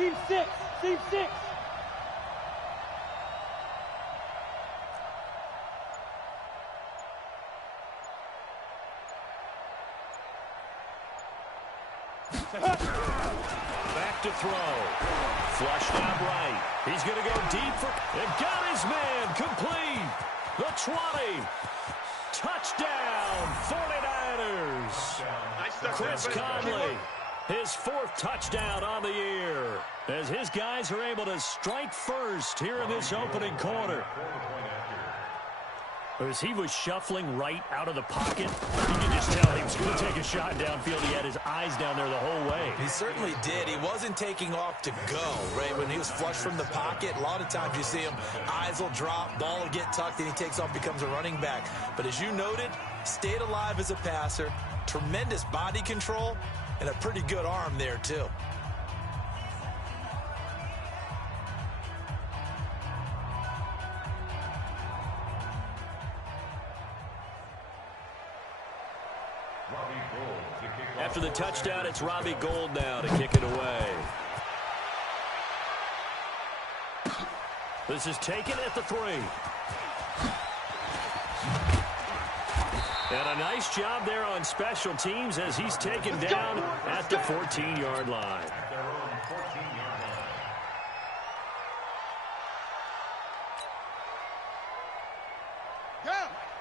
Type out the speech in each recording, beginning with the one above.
Team 6. Team 6. Back to throw. Flushed out right. He's going to go deep for... And got his man complete. The 20. Touchdown, 49ers. Chris Conley, his 4th touchdown on the year, as his guys are able to strike first here in this opening quarter. As he was shuffling right out of the pocket, you could just tell he was going to take a shot downfield. He had his eyes down there the whole way. He certainly did. He wasn't taking off to go, right? When he was flush from the pocket, a lot of times you see him, eyes will drop, ball will get tucked, and he takes off, becomes a running back. But as you noted, stayed alive as a passer, tremendous body control, and a pretty good arm there, too. After the touchdown, it's Robbie Gould now to kick it away. This is taken at the 3. And a nice job there on special teams as he's taken down at the 14-yard line.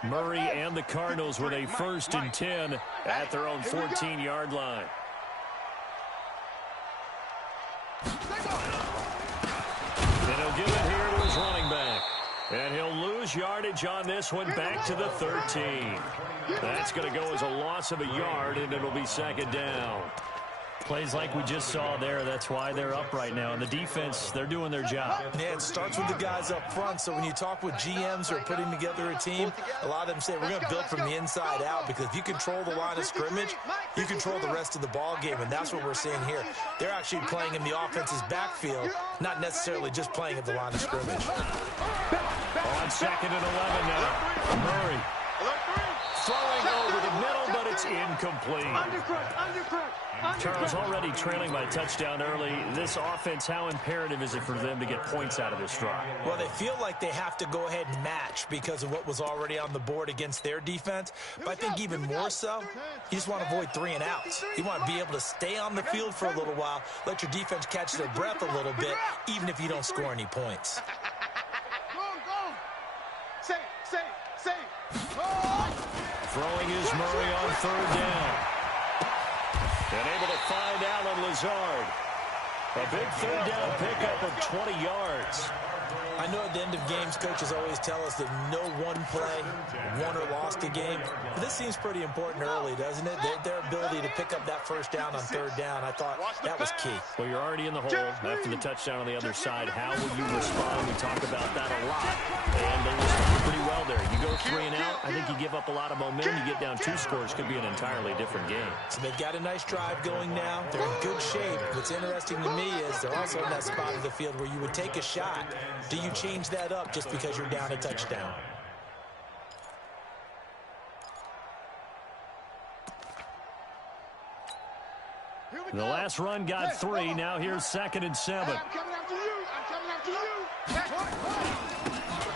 Murray and the Cardinals with a 1st and 10 at their own 14-yard line. And he'll give it here to his running back. And he'll lose yardage on this one back to the 13. That's going to go as a loss of a yard, and it'll be 2nd down. Plays like we just saw there, that's why they're up right now. And the defense, they're doing their job. Yeah, it starts with the guys up front. So when you talk with GMs who are putting together a team, a lot of them say, we're going to build from the inside out, because if you control the line of scrimmage, you control the rest of the ball game, and that's what we're seeing here. They're actually playing in the offense's backfield, not necessarily just playing at the line of scrimmage. On 2nd and 11 now. Murray throwing over the middle, but it's incomplete. Charles, already trailing by touchdown early. This offense, how imperative is it for them to get points out of this drive? Well, they feel like they have to go ahead and match because of what was already on the board against their defense. But I think even more so, you just want to avoid 3 and outs. You want to be able to stay on the field for a little while, let your defense catch their breath a little bit, even if you don't score any points. Throwing is Murray on 3rd down. And able to find Alan Lazard. A big 3rd down pickup of 20 yards. I know at the end of games, coaches always tell us that no one play won or lost a game. But this seems pretty important early, doesn't it? Their ability to pick up that 1st down on 3rd down, I thought that was key. Well, you're already in the hole after the touchdown on the other side. How will you respond? We talk about that a lot. And they responded pretty well there. You go 3 and out, I think you give up a lot of momentum. You get down 2 scores, could be an entirely different game. So they've got a nice drive going now. They're in good shape. What's interesting to me is they're also in that spot of the field where you would take a shot. Do you change that up just because you're down a touchdown? The last run got 3. Now here's 2nd and 7.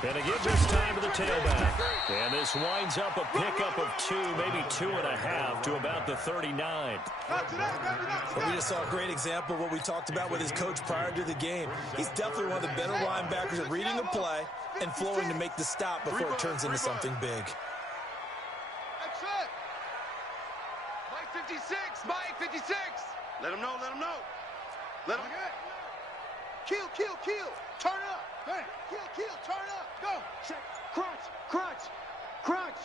And again, this time to the tailback. And this winds up a pickup of 2, maybe 2.5 to about the 39. Well, we just saw a great example of what we talked about with his coach prior to the game. He's definitely one of the better linebackers at reading the play and flowing to make the stop before it turns into something big. That's it. Mike 56, Mike 56. Let him know, let him know. Let him. Kill, kill, kill. Turn up. Hey, kill, turn up. Go. Check. Crunch.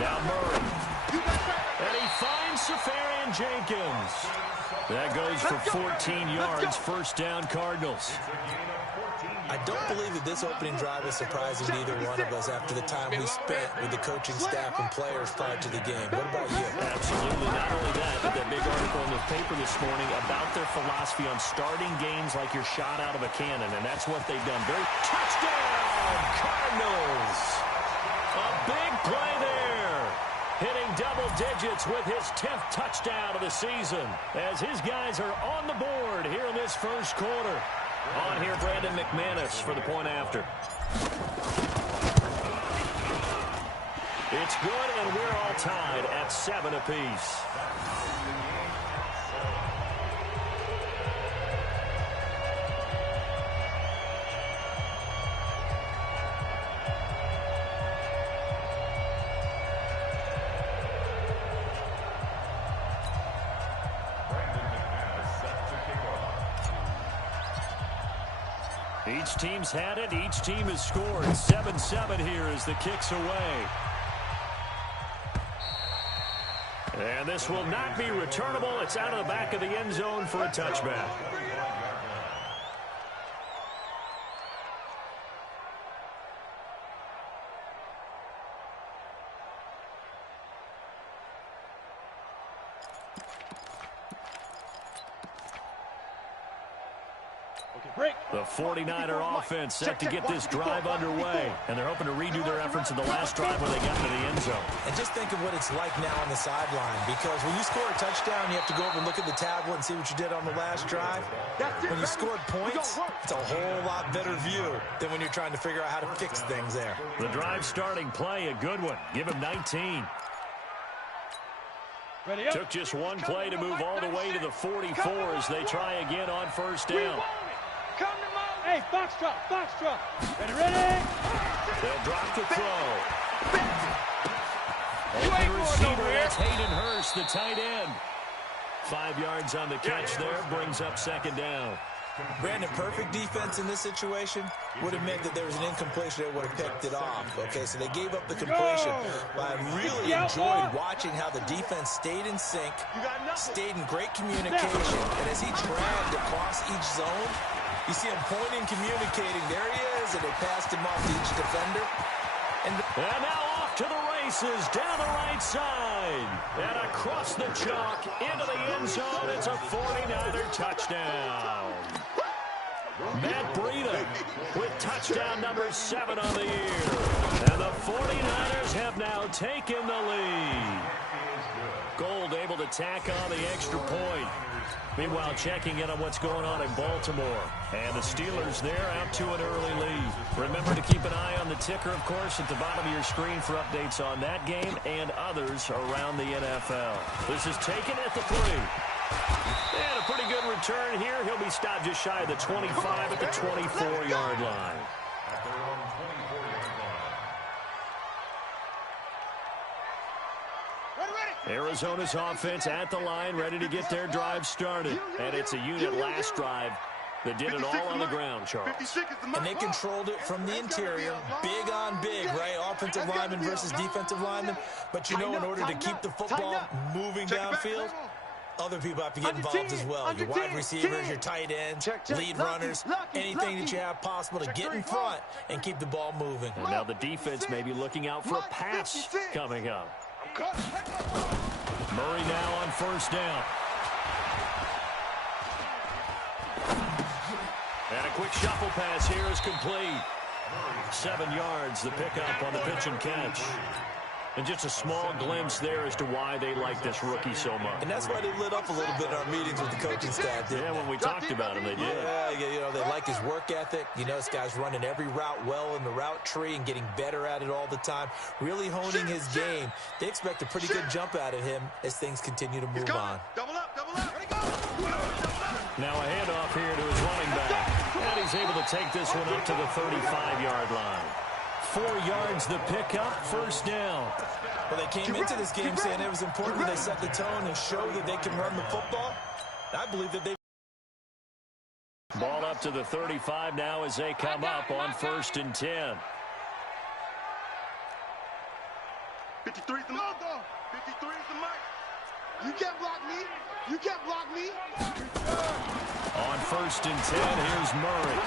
Now Murray. And he finds Safarian Jenkins. That goes for 14 yards. 1st down, Cardinals. I don't believe that this opening drive is surprising to either one of us after the time we spent with the coaching staff and players prior to the game. What about you? Absolutely. Not only that, but that big article in the paper this morning about their philosophy on starting games like you're shot out of a cannon, and that's what they've done. Touchdown, Cardinals! A big play there. Hitting double digits with his 10th touchdown of the season as his guys are on the board here in this first quarter. On here, Brandon McManus for the point after. It's good, and we're all tied at 7 apiece. Each team's had it. Each team has scored. 7-7 here as the kick's away. And this will not be returnable. It's out of the back of the end zone for a touchback. The 49er offense set to get this drive underway, and they're hoping to redo their efforts in the last drive where they got into the end zone. And just think of what it's like now on the sideline, because when you score a touchdown, you have to go over and look at the tablet and see what you did on the last drive. When you scored points, it's a whole lot better view than when you're trying to figure out how to fix things there. The drive starting play, a good one. Give him 19. Took just one play to move all the way to the 44 as they try again on first down. Hey, foxtrot. Ready? They'll drop the throw. Open receiver, that's Hayden Hurst, the tight end. 5 yards on the catch there, brings up second down. Brandon, perfect defense in this situation would have meant that there was an incompletion that would have picked it off. Okay, so they gave up the completion. But I really enjoyed watching how the defense stayed in sync, stayed in great communication, and as he dragged across each zone, you see him pointing, communicating. There he is, and they passed him off to each defender. And now off to the races, down the right side. And across the chalk, into the end zone. It's a 49er touchdown. Matt Breida with touchdown number 7 on the year. And the 49ers have now taken the lead. Gold able to tack on the extra point. Meanwhile, checking in on what's going on in Baltimore. And the Steelers there out to an early lead. Remember to keep an eye on the ticker, of course, at the bottom of your screen for updates on that game and others around the NFL. This is taken at the 3. And a pretty good return here. He'll be stopped just shy of the 25 at the 24-yard line. Arizona's offense at the line, ready to get their drive started. And it's a unit last drive that did it all on the ground, Charles. And they controlled it from the interior, big on big, right? Offensive lineman versus defensive lineman. But you know, in order to keep the football moving downfield, other people have to get involved as well. Your wide receivers, your tight ends, lead runners, anything that you have possible to get in front and keep the ball moving. And now the defense may be looking out for a pass coming up. Murray now on first down. And a quick shuffle pass here is complete. 7 yards, the pickup on the pitch and catch. And just a small glimpse there as to why they like this rookie so much. And that's why they lit up a little bit in our meetings with the coaching staff, didn't they? When we talked about him, they did. Yeah, you know, they like his work ethic. You know, this guy's running every route well in the route tree and getting better at it all the time, really honing his game. They expect a pretty good jump out of him as things continue to move on. Double up. Ready, go. Now a handoff here to his running back. And he's able to take this one up to the 35-yard line. 4 yards the pickup, first down. Well, they came into this game saying it was important that they set the tone and show that they can run the football. I believe that they... Ball up to the 35 now as they come up on 1st and 10. 53 is the mark. 53 is the mark. You can't block me. On 1st and 10, here's Murray.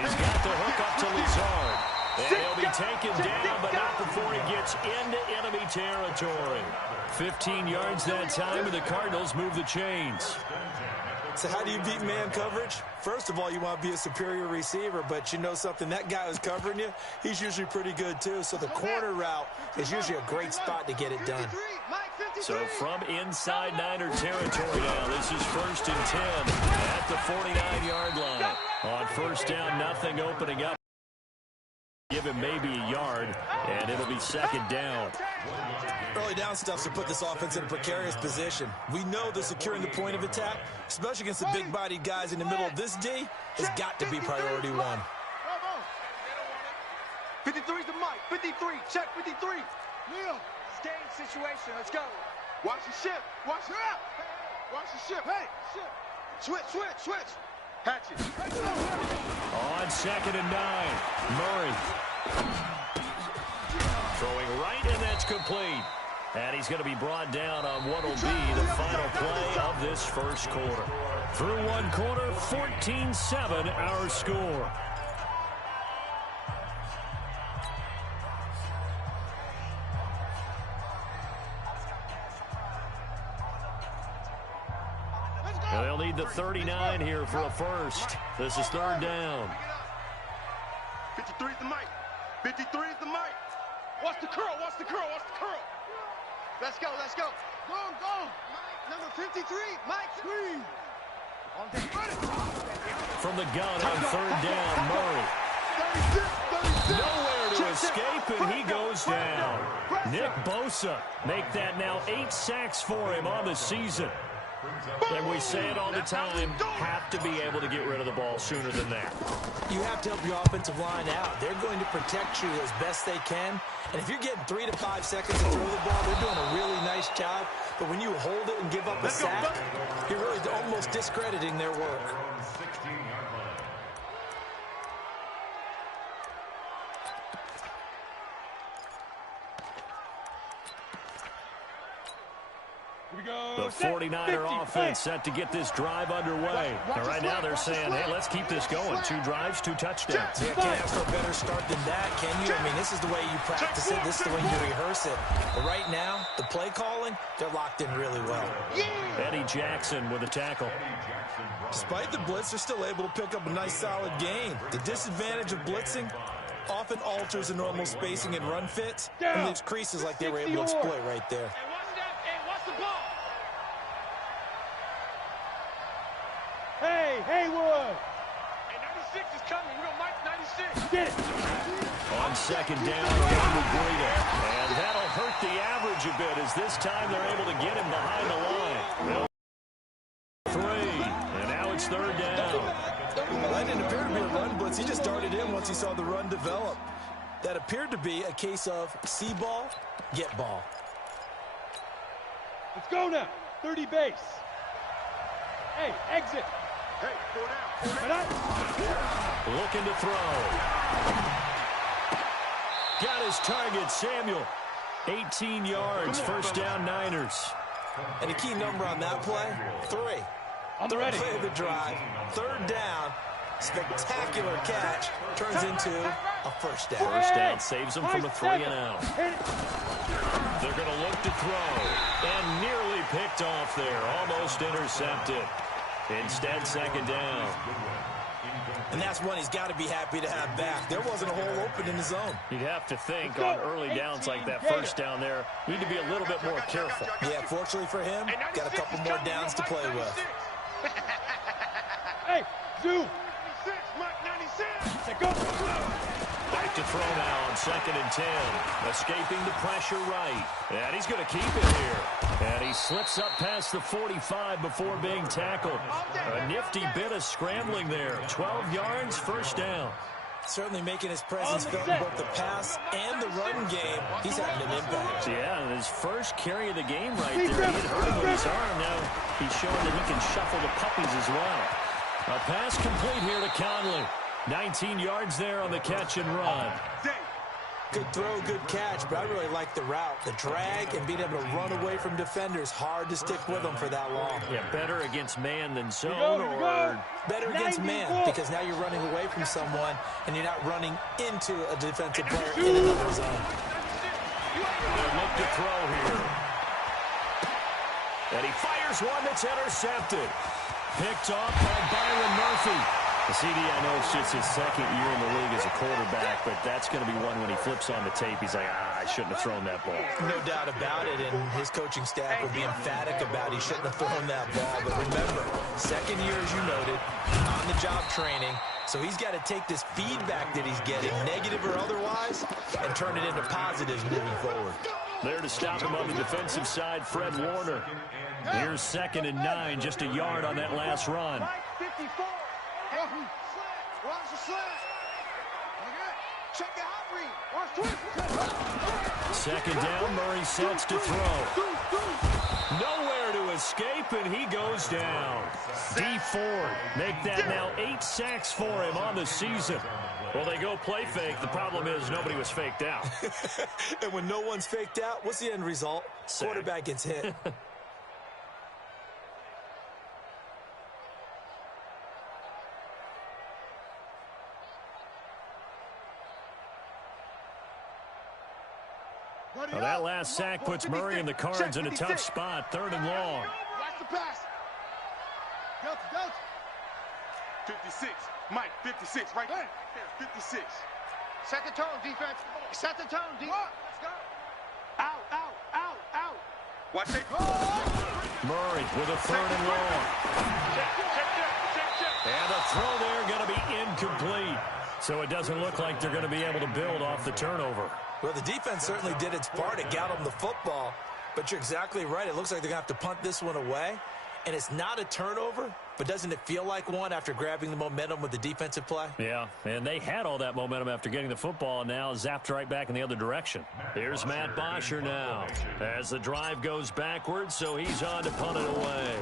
He's got the hook up to Lazard. And he'll be taken down, but not before he gets into enemy territory. 15 yards that time, and the Cardinals move the chains. So how do you beat man coverage? First of all, you want to be a superior receiver, but you know something, that guy who's covering you, he's usually pretty good too. So the corner route is usually a great spot to get it done. So from inside Niner territory now, this is 1st and 10 at the 49-yard line. On first down, nothing opening up. Give him maybe a yard, and it'll be 2nd down. Early down stuff to put this offense in a precarious position. We know that securing the point of attack, especially against the big-bodied guys in the middle of this D, has got to be priority one. 53's the mic. 53. Check 53. Leo. Game situation. Let's go. Watch the ship. Watch it out. Watch the ship. Hey. Ship. Switch, switch, switch. Hatchet. On 2nd and 9, Murray. Throwing right, and that's complete. And he's going to be brought down on what will be the final play of this first quarter. Through one quarter, 14-7 our score. And they'll need the 39 here for a first. This is 3rd down. 53's the mic. 53's the mic. Watch the curl. Watch the curl. Watch the curl. Let's go. Let's go. Go, go. Number 53, Mike. Screen. From the gun on 3rd down, Murray. 36. Nowhere to escape, and he goes down. Nick Bosa make that now 8 sacks for him on the season. And we say it all the time, have to be able to get rid of the ball sooner than that. You have to help your offensive line out. They're going to protect you as best they can. And if you're getting 3 to 5 seconds to throw the ball, they're doing a really nice job. But when you hold it and give up a sack, you're really almost discrediting their work. The 49er offense set to get this drive underway. And right now they're saying, hey, let's keep this going. 2 drives, 2 touchdowns. Yeah, can't ask for a better start than that, can you? I mean, this is the way you practice it. This is the way you rehearse it. But right now, the play calling, they're locked in really well. Eddie Jackson with a tackle. Despite the blitz, they're still able to pick up a nice, solid gain. The disadvantage of blitzing often alters the normal spacing and run fits and leaves creases like they were able to exploit right there. Hey, Haywood! Hey, 96 is coming. You know Mike 96. Get it! On 2nd down, and that'll hurt the average a bit as this time they're able to get him behind the line. 3, and now it's 3rd down. That didn't appear to be a run blitz. He just darted in once he saw the run develop. That appeared to be a case of see ball, get ball. Let's go now. 30 base. Hey, exit. Hey, 4 down. Looking to throw. Got his target, Samuel. 18 yards, 1st down Niners. And a key number on that play, 3. On the ready. Play of the drive, 3rd down, spectacular catch, turns into a 1st down. 1st down saves them from a 3 and out. They're going to look to throw, and nearly picked off there, almost intercepted. Instead, 2nd down. And that's one he's got to be happy to have back. There wasn't a hole open in the zone. You'd have to think on early downs like that 1st down there, need to be a little bit more careful. Yeah, fortunately for him, got a couple more downs to play with. Hey, Zoo! 96, Mike 96. Go! Back to throw now on 2nd and 10. Escaping the pressure right. And he's going to keep it here. And he slips up past the 45 before being tackled. A nifty bit of scrambling there. 12 yards, 1st down. Certainly making his presence felt in both the pass and the run game. He's having an impact. Yeah, and his first carry of the game right there. He had hurt him with his arm. Now he's showing that he can shuffle the puppies as well. A pass complete here to Conley. 19 yards there on the catch and run. Good throw, good catch, but I really like the route. The drag and being able to run away from defenders, hard to stick with them for that long. Yeah, better against man than zone, or better against man, because now you're running away from someone and you're not running into a defensive player in another zone. They'll look to throw here. And he fires one that's intercepted. Picked off by Byron Murphy. The CD, I know it's just his second year in the league as a quarterback, but that's going to be one when he flips on the tape. He's like, I shouldn't have thrown that ball. No doubt about it, and his coaching staff would be emphatic about he shouldn't have thrown that ball. But remember, second year, as you noted, on-the-job training. So he's got to take this feedback that he's getting, negative or otherwise, and turn it into positives moving forward. There to stop him on the defensive side, Fred Warner. Here's 2nd and 9, just a yard on that last run. 54. Watch the slant. Check the hot read. Watch twist. 2nd down, Murray sets to throw. Nowhere to escape, and he goes down. D Ford make that now 8 sacks for him on the season. Well, they go play fake. The problem is nobody was faked out. And when no one's faked out, what's the end result? Sack. Quarterback gets hit. Well, that last sack puts Murray and the Cards in a tough spot. 3rd and long. Watch the pass. 56. Mike, 56. Right there. 56. Set the tone, defense. Set the tone, defense. Let's go. Out, out, out, out. Watch it. Murray with a 3rd and long. And the throw there going to be incomplete. So it doesn't look like they're going to be able to build off the turnover. Well, the defense certainly did its part. It got them the football. But you're exactly right. It looks like they're going to have to punt this one away. And it's not a turnover, but doesn't it feel like one after grabbing the momentum with the defensive play? Yeah, and they had all that momentum after getting the football, and now zapped right back in the other direction. Here's Matt Bosher now as the drive goes backwards, so he's on to punt it away.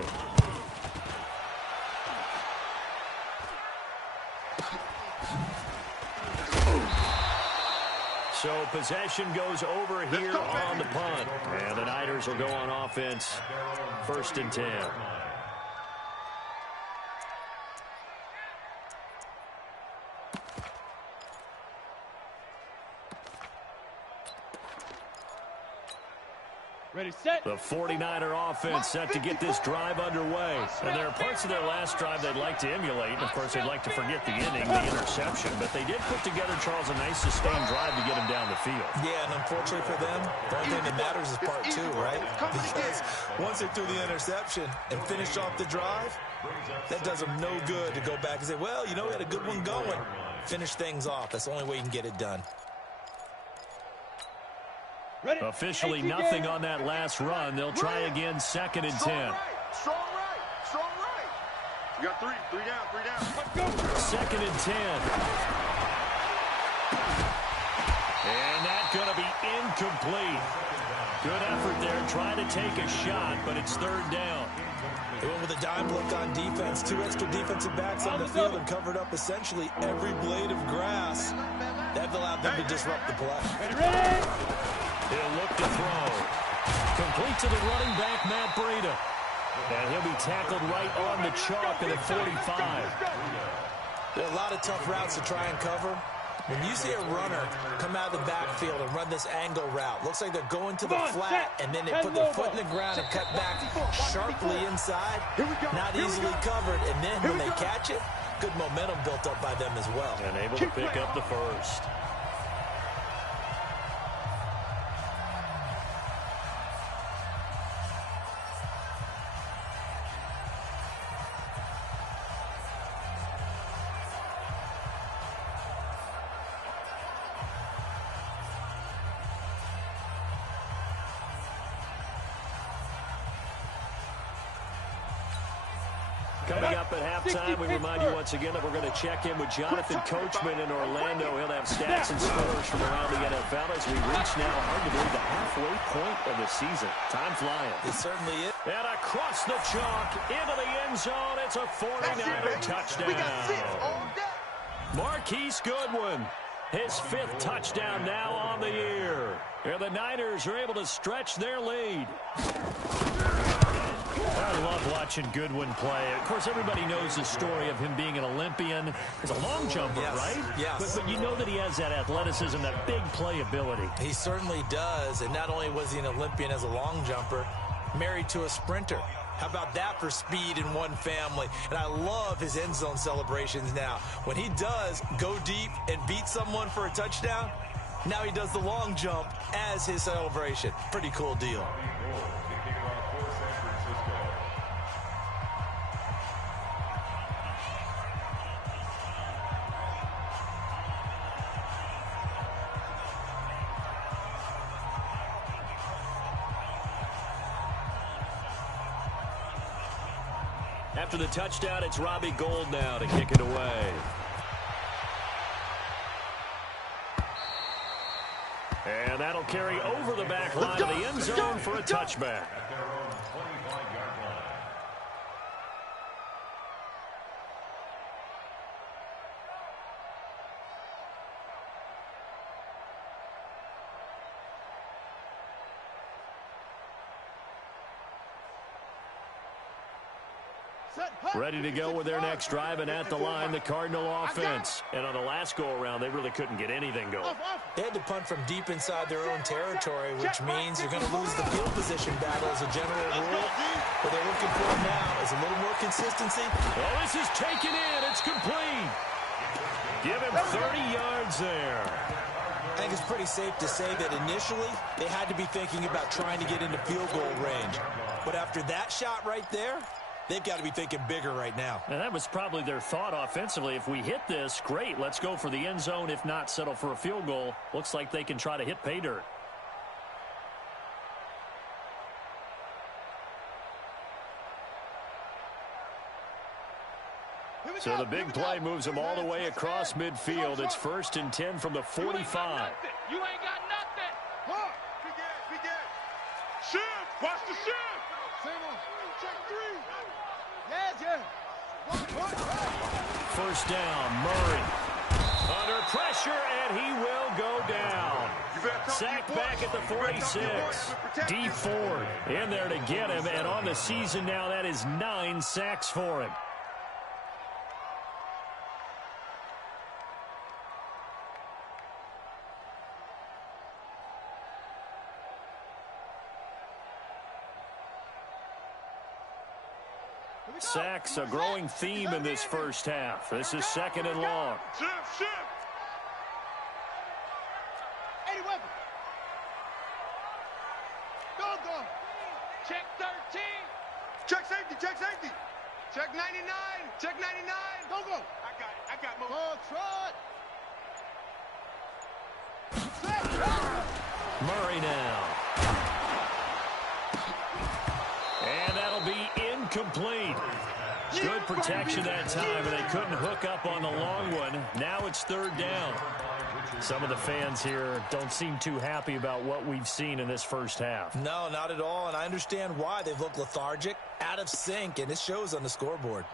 So possession goes over here on the punt. And the Niners will go on offense. 1st and 10. Ready, set. The 49er offense set to get this drive underway. And there are parts of their last drive they'd like to emulate. And, of course, they'd like to forget the inning, the interception. But they did put together, Charles, a nice sustained drive to get him down the field. Yeah, and unfortunately for them, the only thing that matters is part 2, right? Because once they threw the interception and finished off the drive, that does them no good to go back and say, well, you know, we had a good one going. Finish things off. That's the only way you can get it done. Ready. Officially nothing on that last run. They'll try again 2nd and 10. Strong right. Strong right. You got 3 down, 3 down. Let's go. 2nd and 10. And that's going to be incomplete. Good effort there, trying to take a shot, but it's 3rd down. They went with a dime look on defense. 2 extra defensive backs on the field and covered up essentially every blade of grass. That allowed them to disrupt the play. Ready. He'll look to throw. Complete to the running back, Matt Breida. And he'll be tackled right on the chalk at the 45. There are a lot of tough routes to try and cover. When you see a runner come out of the backfield and run this angle route, looks like they're going to the flat, and then they put their foot in the ground and cut back sharply inside. Not easily covered, and then when they catch it, good momentum built up by them as well. And able to pick up the first. Coming up at halftime, we remind you once again that we're going to check in with Jonathan Coachman in Orlando. He'll have stats and scores from around the NFL as we reach now, hard to believe, the halfway point of the season. Time flying. It certainly is. And across the chalk, into the end zone, it's a 49er touchdown. Marquise Goodwin, his 5th touchdown now on the year. And the Niners are able to stretch their lead. I love watching Goodwin play. Of course, everybody knows the story of him being an Olympian. He's a long jumper, right? Yes. But you know that he has that athleticism, that big play ability. He certainly does. And not only was he an Olympian as a long jumper, married to a sprinter. How about that for speed in one family? And I love his end zone celebrations now. When he does go deep and beat someone for a touchdown, now he does the long jump as his celebration. Pretty cool deal. After the touchdown, it's Robbie Gould now to kick it away. And that'll carry over the back line of the end zone for a touchback. Ready to go with their next drive, and at the line, the Cardinal offense. And on the last go-around, they really couldn't get anything going. They had to punt from deep inside their own territory, which means you're going to lose the field position battle as a general rule. What they're looking for now is a little more consistency. Well, this is taken in. It's complete. Give him 30 yards there. I think it's pretty safe to say that initially they had to be thinking about trying to get into field goal range. But after that shot right there, they've got to be thinking bigger right now. And that was probably their thought offensively. If we hit this, great. Let's go for the end zone. If not, settle for a field goal. Looks like they can try to hit pay dirt. So the big play moves them all the way across midfield. It's 1st and 10 from the 45. You ain't got nothing. Shift. Watch the shift. Check 3. First down, Murray. Under pressure, and he will go down. Sacked back at the 46. D. Ford in there to get him, and on the season now, that is 9 sacks for him. Sacks, a growing theme in this first half. This is 2nd and long. Shift. Eddie Weber. Go. Check 13. Check safety. Check 99. Go. I got more. Go, trot. Murray now. And that'll be incomplete. Good protection that time, and they couldn't hook up on the long one. Now it's 3rd down. Some of the fans here don't seem too happy about what we've seen in this first half. No, not at all, and I understand why. They've looked lethargic, out of sync, and it shows on the scoreboard.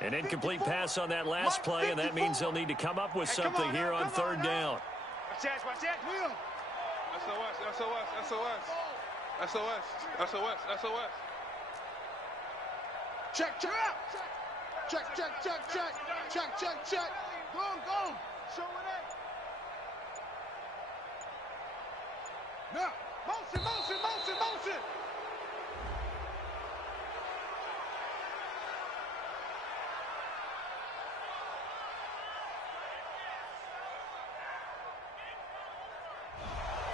An incomplete pass on that last play, and that means they'll need to come up with something here on 3rd down. Watch that. SOS. Check. Go. Show it in. Now, motion.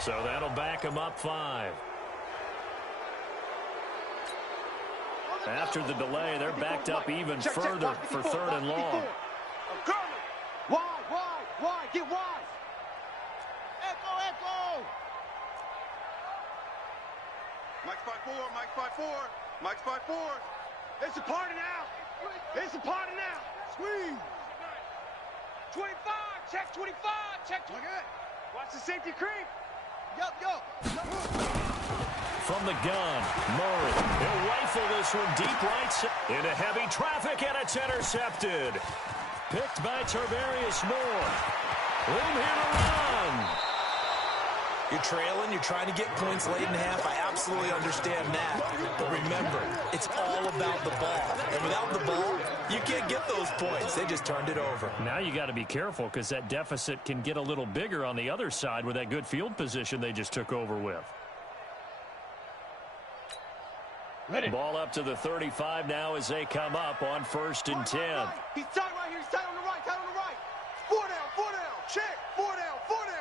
So that'll back him up 5. After the delay, they're backed up even further for 3rd and long. Wide. Get wide. Echo. Mike's 5'4". It's a party now. Squeeze. 25. Check 25. Watch the safety creep. Yup. From the gun, Murray. He'll rifle this one deep right into heavy traffic, and it's intercepted. Picked by Tarvarius Moore. Room here to run. You're trailing. You're trying to get points late in half. I absolutely understand that. But remember, it's all about the ball. And without the ball, you can't get those points. They just turned it over. Now you got to be careful because that deficit can get a little bigger on the other side with that good field position they just took over with. Ready. Ball up to the 35 now as they come up on 1st and 10. Right. He's tight right here. He's tight on the right. Tight on the right. 4 down. 4 down. Check. 4 down. 4 down.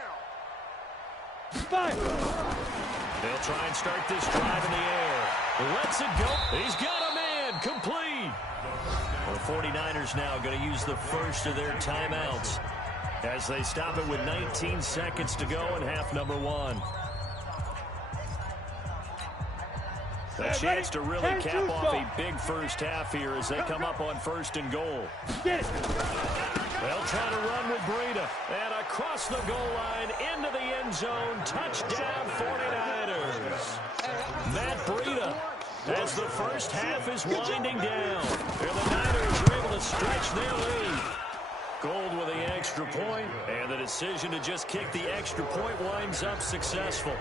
Fire. They'll try and start this drive in the air. Lets it go. He's got a man. Complete. Well, the 49ers now going to use the first of their timeouts as they stop it with 19 seconds to go in half number 1. A chance to really cap off a big first half here as they come up on 1st and goal. Get it. They'll try to run with Breida. And across the goal line into the end zone. Touchdown 49ers. Matt Breida as the first half is winding down. And the Niners are able to stretch their lead. Gold with the extra point, and the decision to just kick the extra point winds up successful.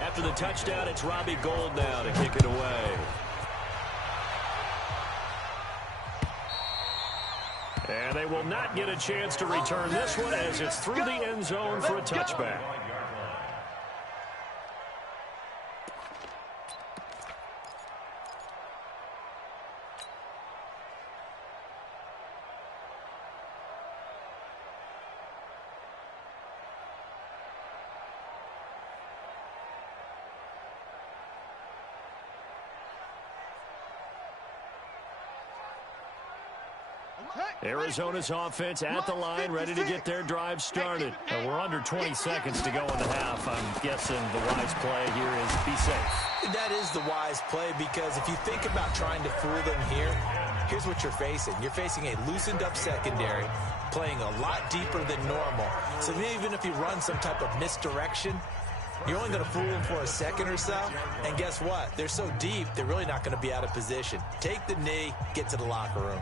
After the touchdown, it's Robbie Gould now to kick it away. And they will not get a chance to return this one as it's through the end zone for a touchback. Arizona's offense at the line, ready to get their drive started. We're under 20 seconds to go in the half. I'm guessing the wise play here is be safe. That is the wise play because if you think about trying to fool them here, here's what you're facing. You're facing a loosened up secondary, playing a lot deeper than normal. So even if you run some type of misdirection, you're only going to fool them for a second or so. And guess what? They're so deep, they're really not going to be out of position. Take the knee, get to the locker room.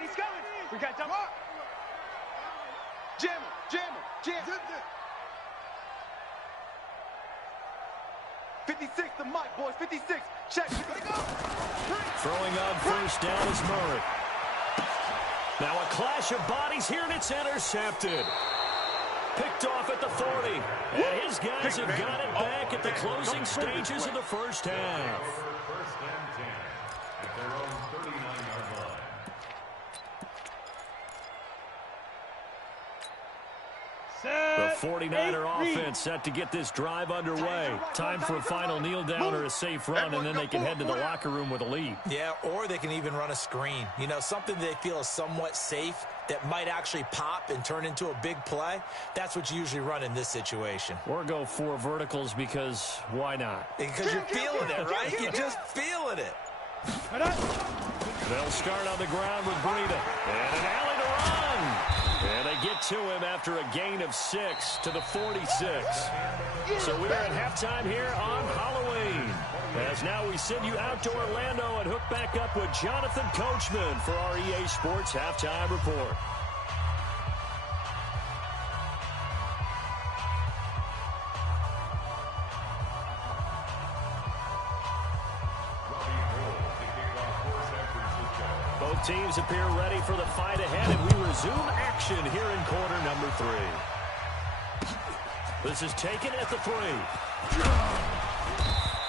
He's coming. We got jump. Jam him. 56, the mic, boys. 56. Check. Throwing on first down is Murray. Now a clash of bodies here, and it's intercepted. Picked off at the 40. And his guys have got it back at the closing stages of the first half. First and 10 at their own 39-yard line. The 49er offense set to get this drive underway. Time for a final kneel down or a safe run, and then they can head to the locker room with a lead. Yeah, or they can even run a screen. You know, something they feel is somewhat safe that might actually pop and turn into a big play. That's what you usually run in this situation. Or go 4 verticals because why not? Because you're feeling it, right? You're just feeling it. They'll start on the ground with Breida. And an alley to run. And they get to him after a gain of 6 to the 46. So we are at halftime here on Halloween. As now we send you out to Orlando and hook back up with Jonathan Coachman for our EA Sports Halftime Report. Both teams appear ready for the fight ahead, and we resume action here in quarter number 3. This is taken at the 3.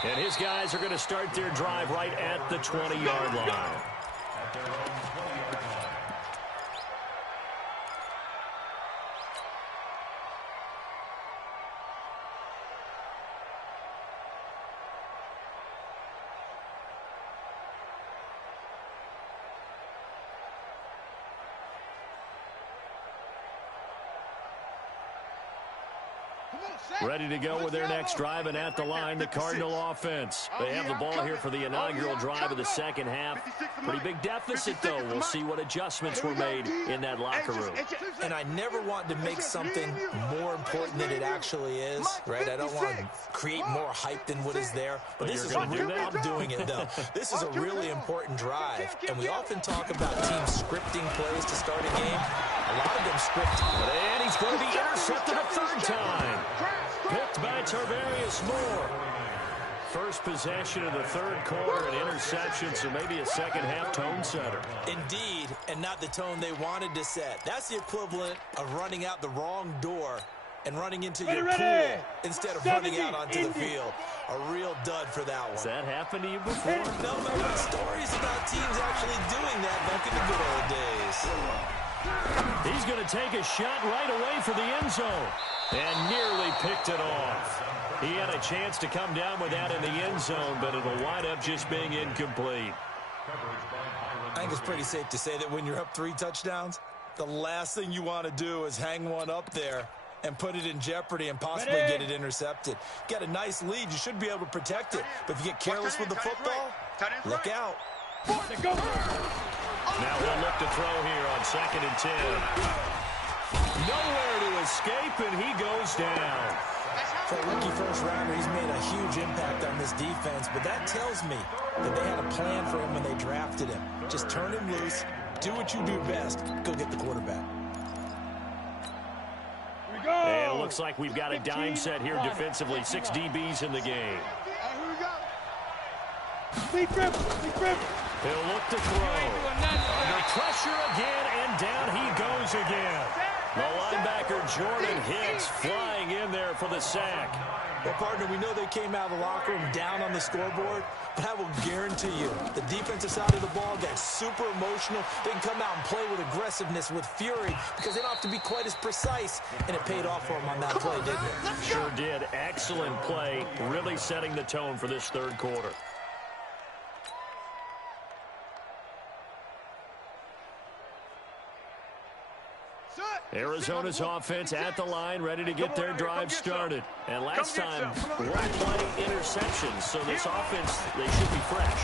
And his guys are going to start their drive right at the 20-yard line. Ready to go with their next drive, and at the line, the Cardinal offense. They have the ball here for the inaugural drive of the second half. Pretty big deficit, though. We'll see what adjustments were made in that locker room. And I never want to make something more important than it actually is, right? I don't want to create more hype than what is there. But this is I'm doing it, though. This is a really important drive. And we often talk about teams scripting plays to start a game. A lot of them script. And he's going to be intercepted a third time. Picked by Tarvarius Moore. First possession of the third quarter, an interception, so maybe a second-half tone setter. Indeed, and not the tone they wanted to set. That's the equivalent of running out the wrong door and running into your pool instead of running out onto the field. A real dud for that one. Has that happened to you before? No, but I've got stories about teams actually doing that back in the good old days. He's going to take a shot right away for the end zone and nearly picked it off. He had a chance to come down with that in the end zone, but it'll wind up just being incomplete. I think it's pretty safe to say that when you're up 3 touchdowns, the last thing you want to do is hang one up there and put it in jeopardy and possibly get it intercepted. Got a nice lead. You should be able to protect it. But if you get careless with the football, look out. Now we'll look to throw here on 2nd and 10. Nowhere to escape, and he goes down. For a rookie first-rounder, he's made a huge impact on this defense, but that tells me that they had a plan for him when they drafted him. Just turn him loose, do what you do best, go get the quarterback. And it looks like we've got a dime set here defensively. 6 DBs in the game. He'll look to throw. Under pressure again, and down he goes again. The linebacker, Jordan Hicks, flying in there for the sack. Well, partner, we know they came out of the locker room down on the scoreboard, but I will guarantee you the defensive side of the ball got super emotional. They can come out and play with aggressiveness, with fury, because they don't have to be quite as precise, and it paid off for them on that play, didn't it? Sure did. Excellent play, really setting the tone for this third quarter. Arizona's offense at the line, ready to get their drive started. And last time, one play interceptions, so this offense, they should be fresh.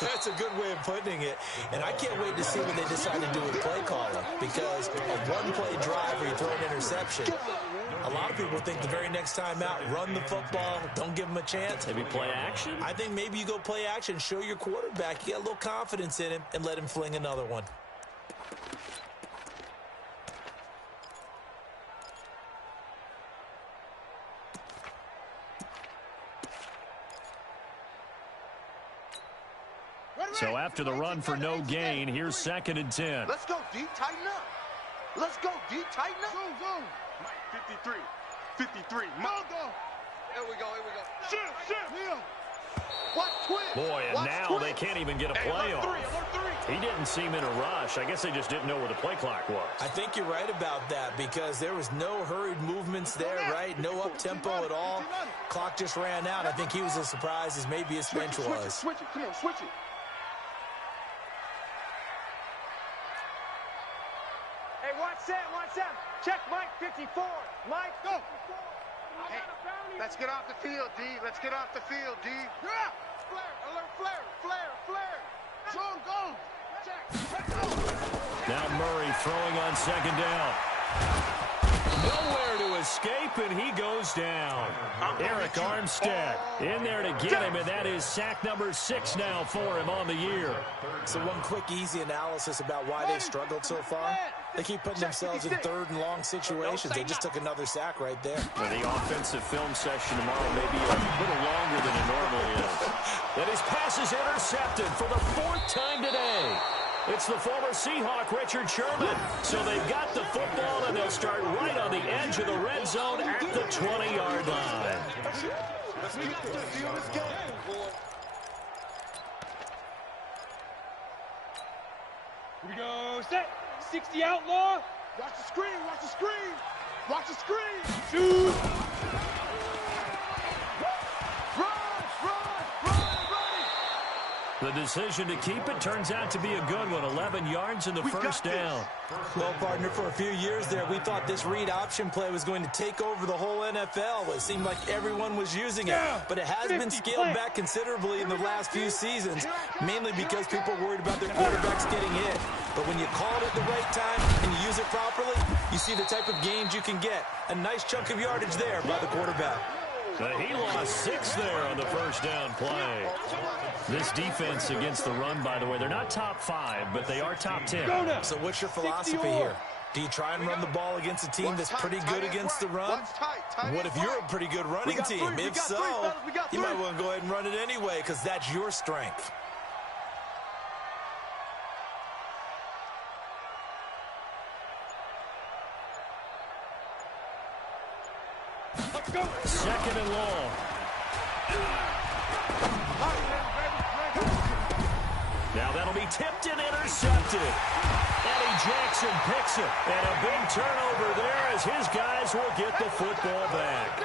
That's a good way of putting it. And I can't wait to see what they decide to do with play calling, because a one-play drive where you throw an interception, a lot of people think the very next time out, run the football, don't give them a chance. Maybe play action? I think maybe you go play action, show your quarterback, you got a little confidence in him, and let him fling another one. So after the run for no gain, here's 2nd and 10. Let's go, D. Tighten up. Let's go, D. Tighten up. Go. 53. 53. Go. Here we go. Shit. Watch twitch. Boy, and now they can't even get a play off. He didn't seem in a rush. I guess they just didn't know where the play clock was. I think you're right about that, because there was no hurried movements there, right? No up-tempo at all. Clock just ran out. I think he was as surprised as maybe his bench was. Switch it. Come on, switch it. Hey, watch that. Check Mike 54. Mike, go. Hey, let's get off the field, D. Let's get off the field, D. Flare, alert, flare. Zone, go. Check. Now Murray throwing on 2nd down. Nowhere to escape, and he goes down. Eric Armstead in there to get him, and that is sack number 6 now for him on the year. So one quick, easy analysis about why they've struggled so far. They keep putting themselves in 3rd and long situations. They just took another sack right there. And the offensive film session tomorrow may be a little longer than it normally is. And his pass is intercepted for the 4th time today. It's the former Seahawk, Richard Sherman. So they've got the football, and they'll start right on the edge of the red zone at the 20-yard line. Here we go, set. 60 outlaw. Watch the screen. Shoot. Run. The decision to keep it turns out to be a good one. 11 yards in the first down. Well, partner, for a few years there, we thought this read option play was going to take over the whole NFL. It seemed like everyone was using it. But it has been scaled back considerably in the last few seasons, mainly because people are worried about their quarterbacks getting hit. But when you call it at the right time and you use it properly, you see the type of gains you can get. A nice chunk of yardage there by the quarterback. He lost 6 there on the first down play. This defense against the run, by the way, they're not top 5, but they are top 10. So what's your philosophy here? Do you try and run the ball against a team that's pretty good against the run? What if you're a pretty good running team? If so, you might want to go ahead and run it anyway because that's your strength. Second and long. Now that'll be tipped and intercepted. Eddie Jackson picks it. And a big turnover there as his guys will get the football back.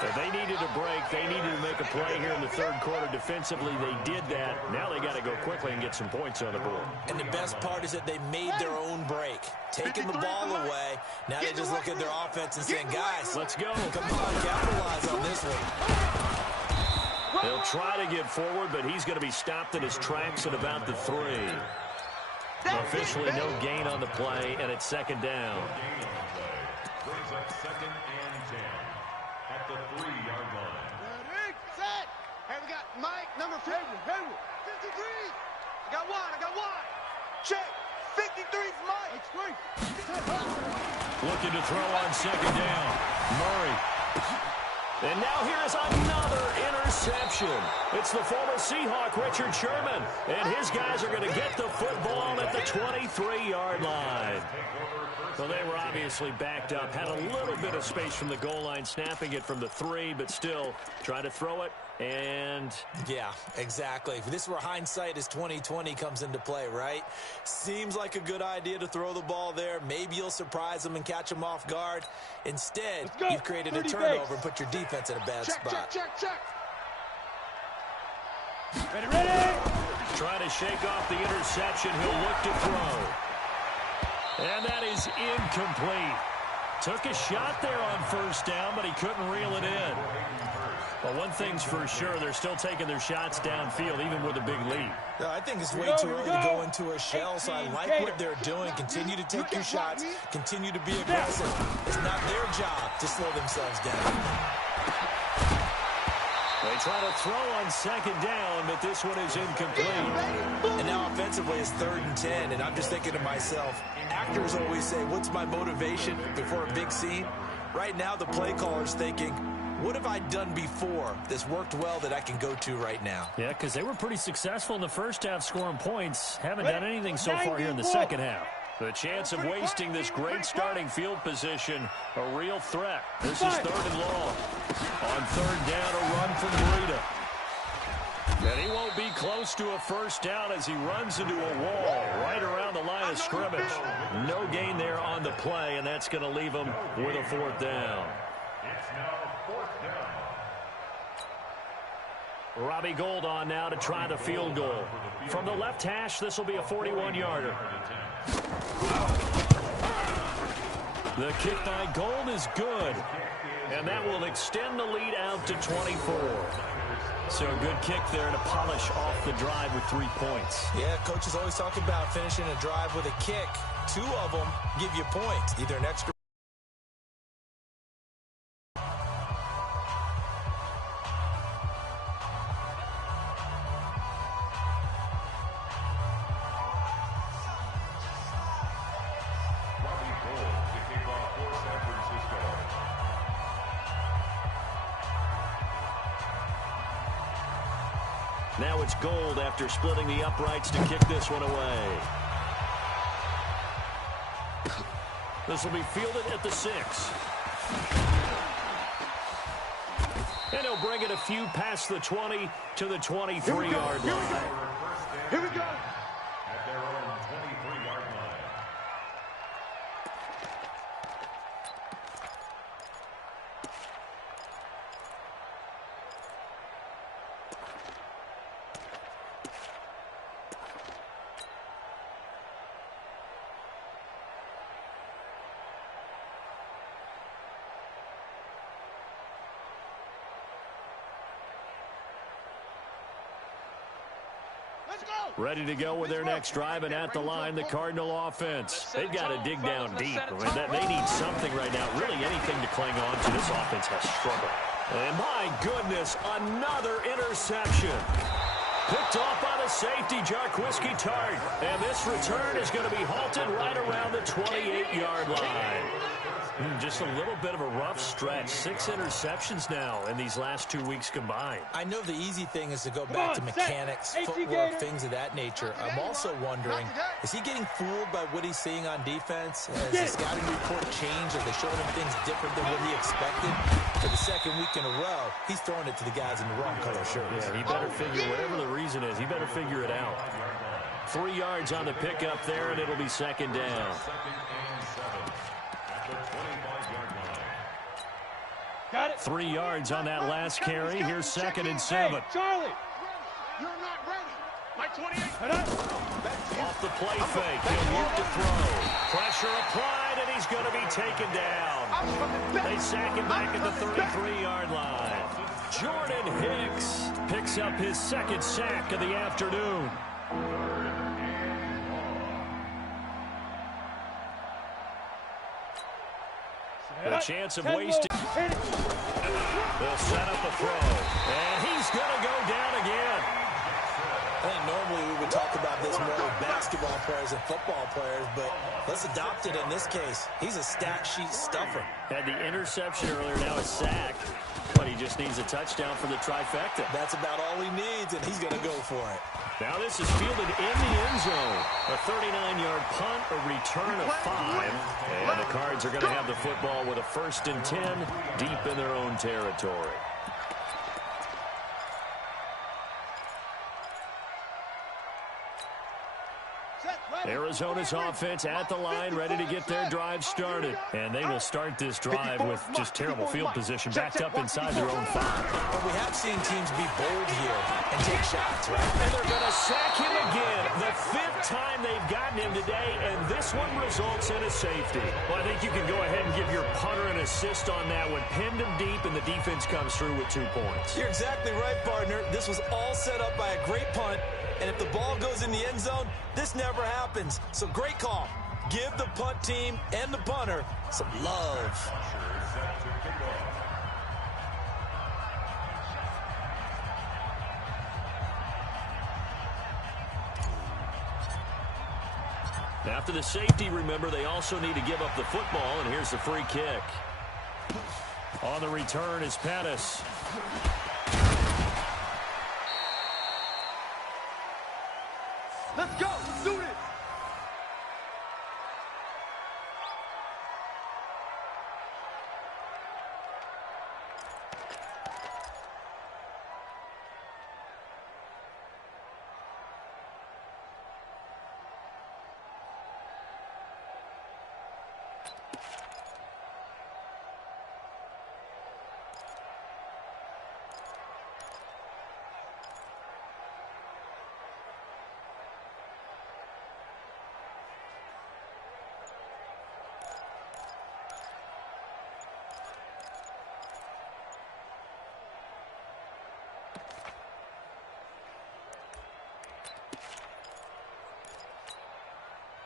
If they needed a break, they needed to make a play here in the third quarter defensively. They did that. Now they got to go quickly and get some points on the board. And the best part is that they made their own break. Taking the ball away. Now they just look at their offense and saying, guys, let's go. Come on, capitalize on this one. He'll try to get forward, but he's going to be stopped in his tracks at about the 3. Officially no gain on the play, and it's second down. Brings up second and 10 at the 3-yard line. Ready, set. Hey, we got Mike, number 53. I got one. Check. 53's Mike. Looking to throw on second down. Murray. And now here is another interception. It's the former Seahawk, Richard Sherman. And his guys are going to get the football at the 23-yard line. Well, they were obviously backed up. Had a little bit of space from the goal line, snapping it from the 3, but still trying to throw it. And yeah, exactly. This is where hindsight is 20/20 comes into play, right? Seems like a good idea to throw the ball there. Maybe you'll surprise them and catch them off guard. Instead, you've created a turnover and put your defense in a bad spot. Check. Ready. Trying to shake off the interception. He'll look to throw. And that is incomplete. Took a shot there on first down, but he couldn't reel it in. Well, one thing's for sure, they're still taking their shots downfield, even with a big lead. No, I think it's way too early to go into a shell, so I like what they're doing. Continue to take your shots. Continue to be aggressive. It's not their job to slow themselves down. They try to throw on second down, but this one is incomplete. And now offensively it's 3rd and 10, and I'm just thinking to myself, actors always say, what's my motivation before a big scene? Right now the play caller's thinking, what have I done before that's worked well that I can go to right now? Yeah, because they were pretty successful in the first half scoring points. Haven't done anything so far here in the second half. The chance of wasting this great starting field position, a real threat. This is 3rd and long. On 3rd down, a run from Breida. And he won't be close to a first down as he runs into a wall right around the line of scrimmage. No gain there on the play, and that's going to leave him with a 4th down. It's now 4th down. Robbie Gould on now to try the field goal. From the left hash, this will be a 41-yarder. The kick by Gould is good, and that will extend the lead out to 24. So a good kick there to polish off the drive with 3 points. Yeah, coaches always talk about finishing a drive with a kick. 2 of them give you points, either an extra. Now it's Gould after splitting the uprights to kick this one away. This will be fielded at the 6. And he'll bring it a few past the 20 to the 23-yard line. Here we go. At their own 23-yard line. Ready to go with their next drive, and at the line, the Cardinal offense. They've got to dig down deep. I mean, they need something right now, really anything to cling on to. This offense has struggled. And my goodness, another interception. Picked off by the safety, Jarquiski Tart. And this return is going to be halted right around the 28-yard line. Just a little bit of a rough stretch. 6 interceptions now in these last 2 weeks combined. I know the easy thing is to go back to mechanics, footwork, things of that nature. I'm also wondering, is he getting fooled by what he's seeing on defense? Has the scouting report changed? Are they showing him things different than what he expected? For the second week in a row, he's throwing it to the guys in the wrong color shirts. Yeah, he better figure, whatever the reason is, he better figure it out. 3 yards on the pickup there, and it'll be second down. Got it. 3 yards on that last carry. Here's second and 7. Hey, Charlie. You're not ready. My 28. Off the play fake. He'll move to throw. Pressure applied, and he's going to be taken down. They sack him back at the 33-yard line. Jordan Hicks picks up his second sack of the afternoon. A chance of wasting. They'll set up a throw. And he's going to go down again. I think normally we would talk about this more with basketball players and football players, but let's adopt it in this case. He's a stat sheet stuffer. Had the interception earlier, now a sack. But he just needs a touchdown for the trifecta. That's about all he needs, and he's going to go for it. Now this is fielded in the end zone. A 39-yard punt, a return of 5. And the Cards are going to have the football with a 1st and 10 deep in their own territory. Arizona's offense at the line, ready to get their drive started. And they will start this drive with just terrible field position, backed up inside their own 5. But we have seen teams be bold here and take shots, right? And they're going to sack him again. The 5th time they've gotten him today, and this one results in a safety. Well, I think you can go ahead and give your punter an assist on that one. Pinned him deep, and the defense comes through with 2 points. You're exactly right, partner. This was all set up by a great punt. And if the ball goes in the end zone, this never happens. So great call. Give the punt team and the punter some love. After the safety, remember, they also need to give up the football, and here's the free kick. On the return is Pettis. Let's go. Let's do this.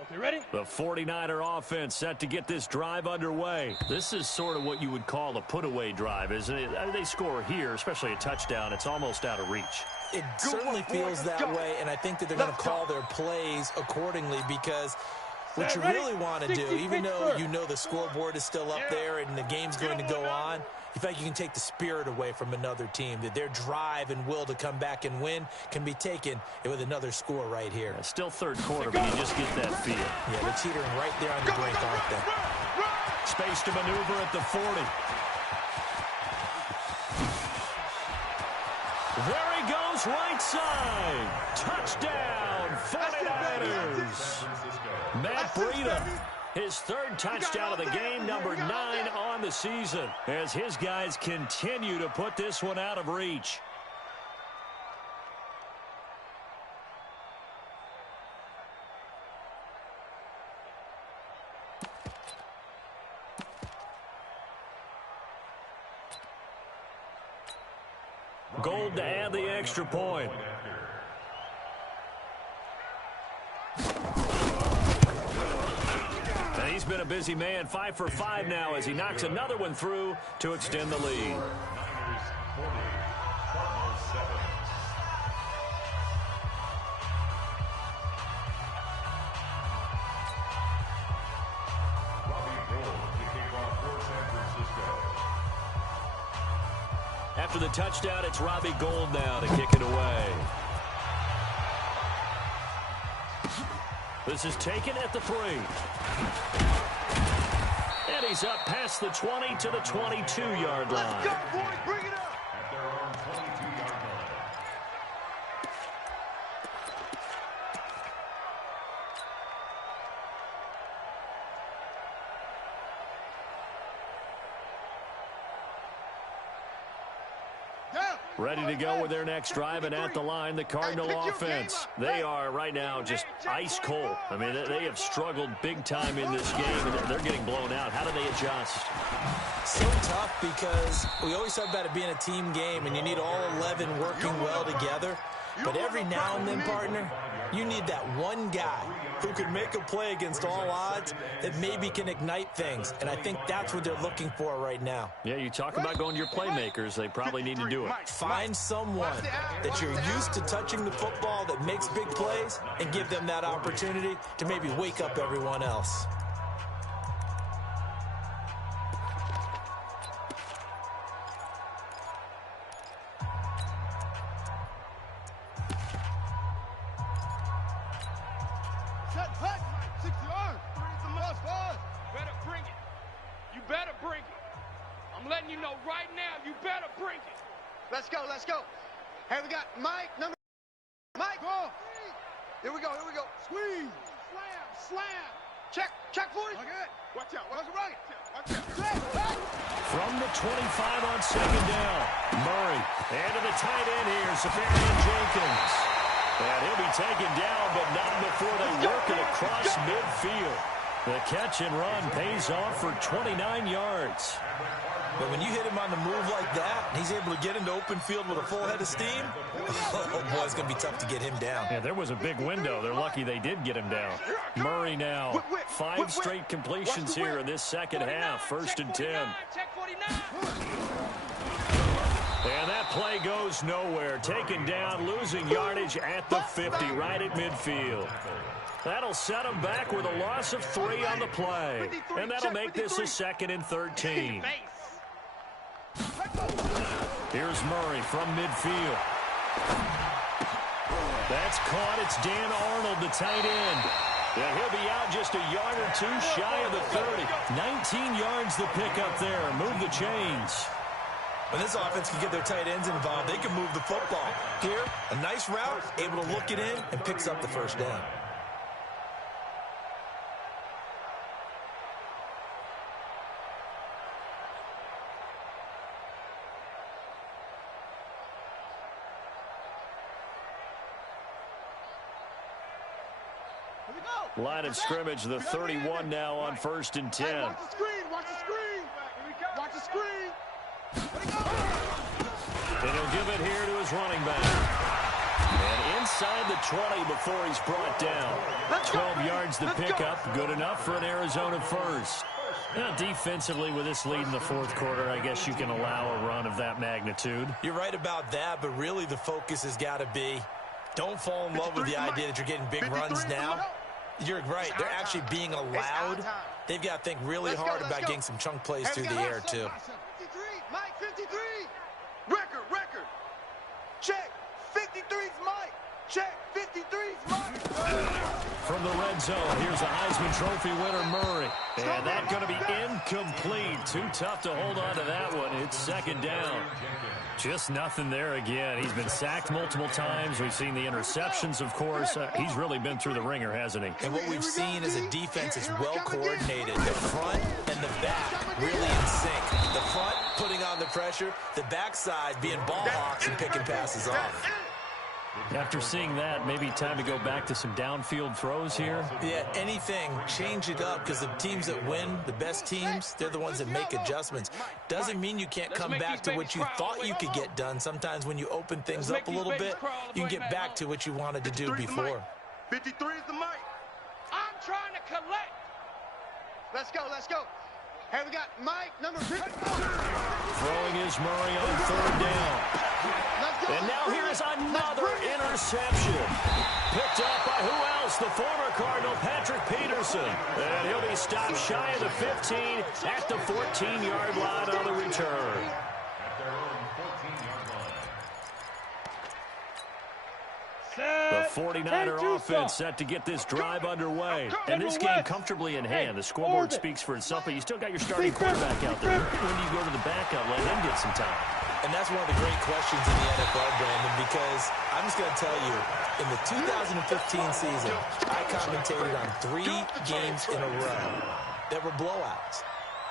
Okay, ready? The 49er offense set to get this drive underway. This is sort of what you would call a put-away drive, isn't it? I mean, they score here, especially a touchdown. It's almost out of reach. It certainly feels that way, and I think that they're going to call their plays accordingly because what you really want to do, even though you know the scoreboard is still up there and the game's going to go on, in fact, you can take the spirit away from another team, that their drive and will to come back and win can be taken with another score right here. It's still third quarter, but you just get that feel. Yeah, they're teetering right there on the brink, aren't they? Space to maneuver at the 40. There he goes, right side. Touchdown, 49ers. Matt Breida, his 3rd touchdown of the game, number 9 on the season, as his guys continue to put this one out of reach. Gold to add the extra point. And he's been a busy man, 5 for 5 now as he knocks another one through to extend the lead. Niners 40, Cardinals 7. After the touchdown, it's Robbie Gould now to kick it away. This is taken at the 3. And he's up past the 20 to the 22-yard line. Let's go, boys. Bring it up. At their own 22-yard line. Ready to go with their next drive, and at the line, the Cardinal offense. They are right now just ice cold. I mean, they have struggled big time in this game, and they're getting blown out. How do they adjust? So tough because we always talk about it being a team game, and you need all 11 working well together. But every now and then, partner, you need that one guy who can make a play against all odds that maybe can ignite things. And I think that's what they're looking for right now. Yeah, you talk about going to your playmakers. They probably need to do it. Find someone that you're used to touching the football that makes big plays and give them that opportunity to maybe wake up everyone else. Let's go, let's go. Hey, we got Mike, number... Mike, go. Here we go, here we go. Squeeze. Slam, slam. Check 40. Okay. Watch out, watch it. Watch out. From the 25 on second down, Murray. And to the tight end here, Safarian Jenkins. And he'll be taken down, but not before they work it across midfield. The catch and run pays off for 29 yards. But when you hit him on the move like that, and he's able to get into open field with a full head of steam, oh boy, it's going to be tough to get him down. Yeah, there was a big window. They're lucky they did get him down. Murray now, 5 straight completions here in this second half. 1st and 10. And that play goes nowhere. Taken down, losing yardage at the 50, right at midfield. That'll set him back with a loss of 3 on the play. And that'll make this a 2nd and 13. Here's Murray from midfield. That's caught. It's Dan Arnold, the tight end. Yeah, he'll be out just a yard or 2 shy of the 30. 19 yards the pickup there. Move the chains. When this offense can get their tight ends involved, they can move the football. Here, a nice route, able to look it in, and picks up the 1st down. Line of scrimmage, the 31 now on 1st and 10. Hey, watch the screen, watch the screen. Watch the screen. And he'll give it here to his running back. And inside the 20 before he's brought down. 12 yards to pick up, good enough for an Arizona first. Now, defensively, with this lead in the 4th quarter, I guess you can allow a run of that magnitude. You're right about that, but really the focus has got to be, don't fall in love with the idea that you're getting big runs now. You're right. They're actually being allowed. They've got to think really hard about getting some chunk plays through the air, too. 53, Mike, 53. Record. Check. 53's Mike. Check. 53's Mike. From the red zone, here's the Heisman Trophy winner, Murray. And that's going to be incomplete. Too tough to hold on to that one. It's 2nd down. Just nothing there again. He's been sacked multiple times. We've seen the interceptions, of course. He's really been through the ringer, hasn't he? And what we've seen is a defense that's well coordinated. The front and the back really in sync. The front putting on the pressure, the backside being ball hawks and picking passes off. After seeing that, maybe time to go back to some downfield throws here. Yeah, anything. Change it up, because the teams that win, the best teams, they're the ones that make adjustments. Doesn't mean you can't come back to what you thought you could get done. Sometimes when you open things up a little bit, you can get back to what you wanted to do before. 53 is the mic. I'm trying to collect. Let's go, let's go. Hey, we got Mike, number 54. Throwing is Murray on third down. Let's go. And now here is another interception. Picked up by who else? The former Cardinal, Patrick Peterson. And he'll be stopped shy of the 15 at the 14-yard line on the return. The 49er offense set to get this drive underway. And this game comfortably in hand. The scoreboard speaks for itself, but you still got your starting quarterback out there. When do you go to the backup, let him get some time? And that's one of the great questions in the NFL, Brandon, because I'm just going to tell you, in the 2015 season, I commentated on 3 games in a row that were blowouts.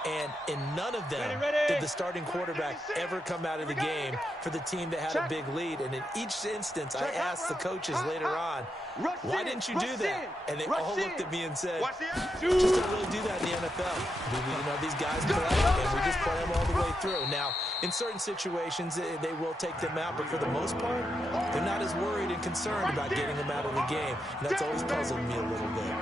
And in none of them did the starting quarterback ever come out of the game for the team that had a big lead. And in each instance, I asked the coaches later on, why didn't you do that? And they all looked at me and said, just don't really do that in the NFL. You know, these guys play, and we just play them all the way through. Now, in certain situations, they will take them out, but for the most part, they're not as worried and concerned about getting them out of the game. And that's always puzzled me a little bit.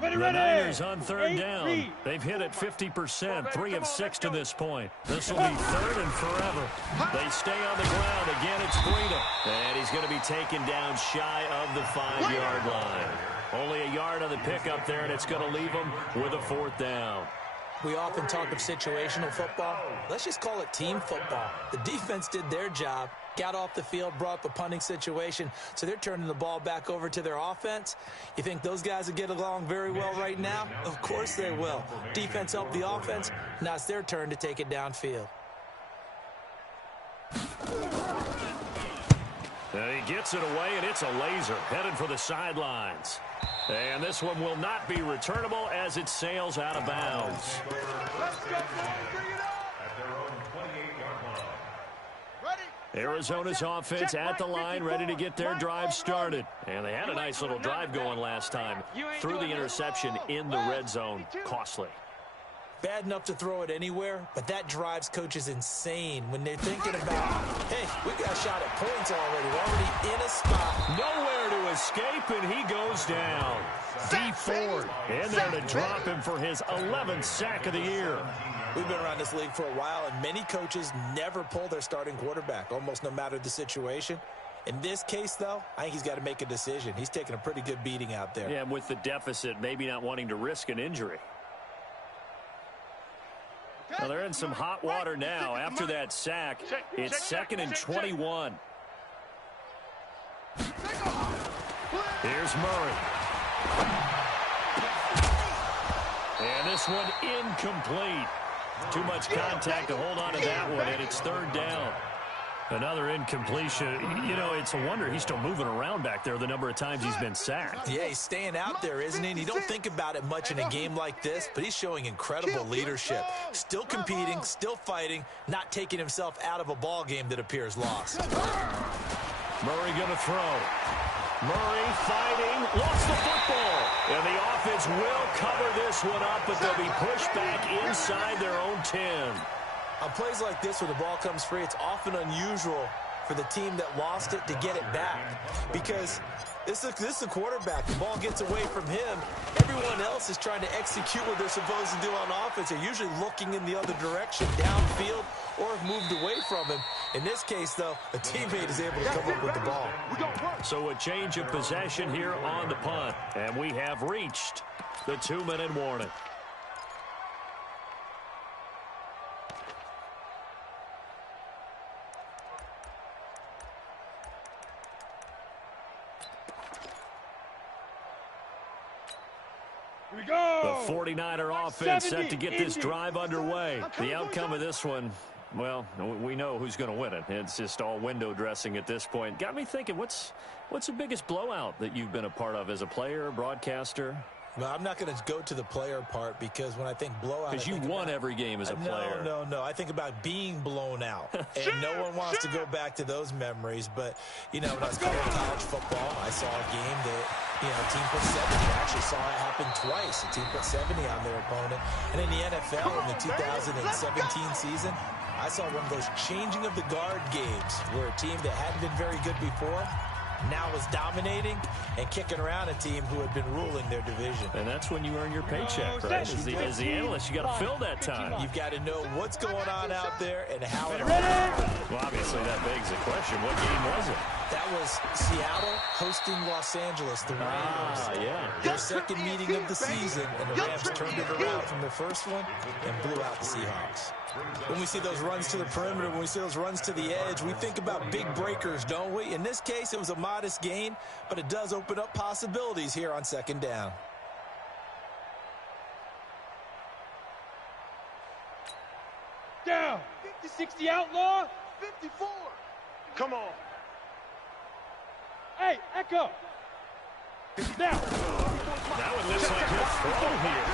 The Niners on third down. They've hit it 50%, 3 of 6 to this point. This will be third and forever. They stay on the ground. Again, it's Freedom. And he's going to be taken down shy of the 5-yard line. Only a yard on the pickup there, and it's going to leave him with a 4th down. We often talk of situational football. Let's just call it team football. The defense did their job, got off the field, brought up a punting situation, so they're turning the ball back over to their offense. You think those guys will get along very well right now? Of course they will. Defense helped the offense. Now it's their turn to take it downfield. And he gets it away, and it's a laser headed for the sidelines. And this one will not be returnable as it sails out of bounds. Let's go, boys. Bring it up. At their own 28-yard line. Ready? Arizona's offense at the line, ready to get their drive started. And they had a nice little drive going last time. Threw the interception in the red zone. Costly. Bad enough to throw it anywhere, but that drives coaches insane when they're thinking about, hey, we got a shot at points already. We're already in a spot. Nowhere to escape, and he goes down. D Ford in there to drop him for his 11th sack of the year. We've been around this league for a while, and many coaches never pull their starting quarterback, almost no matter the situation. In this case, though, I think he's got to make a decision. He's taking a pretty good beating out there. Yeah, with the deficit, maybe not wanting to risk an injury. Well, they're in some hot water now after that sack. It's 2nd and 21. Here's Murray. And this one incomplete. Too much contact to hold on to that one, and it's 3rd down. Another incompletion. You know, it's a wonder he's still moving around back there the number of times he's been sacked. Yeah, he's staying out there, isn't he? And you don't think about it much in a game like this, but he's showing incredible leadership. Still competing, still fighting, not taking himself out of a ball game that appears lost. Murray going to throw. Murray fighting, lost the football. And the offense will cover this one up, but they'll be pushed back inside their own 10. On plays like this where the ball comes free, it's often unusual for the team that lost it to get it back. Because this is a quarterback. The ball gets away from him. Everyone else is trying to execute what they're supposed to do on offense. They're usually looking in the other direction, downfield, or have moved away from him. In this case, though, a teammate is able to come up with the ball. So a change of possession here on the punt. And we have reached the 2-minute warning. Here we go. The 49er offense set to get this drive underway. The outcome of this one, well, we know who's going to win it. It's just all window dressing at this point. Got me thinking, what's the biggest blowout that you've been a part of as a player, broadcaster? Well, I'm not going to go to the player part because when I think blowout, because you won every game as a player. No. I think about being blown out, and no one wants to go back to those memories. But, you know, when I was playing college football, I saw a game that, you know, a team put 70. I actually saw it happen twice. A team put 70 on their opponent. And in the NFL in the 2017 season, I saw one of those changing of the guard games where a team that hadn't been very good before now was dominating and kicking around a team who had been ruling their division. And that's when you earn your paycheck, right? As the analyst, you got to fill that time. You've got to know what's going on out there and how it Well, obviously that begs the question, what game was it? That was Seattle hosting Los Angeles, the Rams. Yeah. Their second meeting of the season, and the Rams turned it around from their first one and blew out the Seahawks. When we see those runs to the perimeter, when we see those runs to the edge, we think about big breakers, don't we? In this case, it was a modest gain, but it does open up possibilities here on second down. Down. 60 outlaw. 54. Come on. Hey, Echo. Now. That one looks like he'll throw here.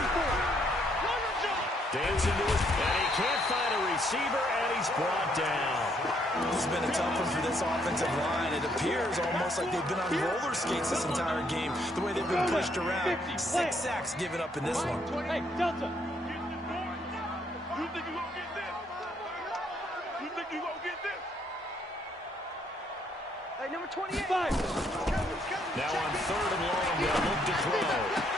Dancing to it, and he can't find a receiver, and he's brought down. This has been a tough one for this offensive line. It appears almost like they've been on roller skates this entire game, the way they've been pushed around. 6 sacks given up in this one. Hey, Delta. You think you're going to get this? You think you're going to get this? Hey, number 28. Now on 3rd and long, they'll look to throw.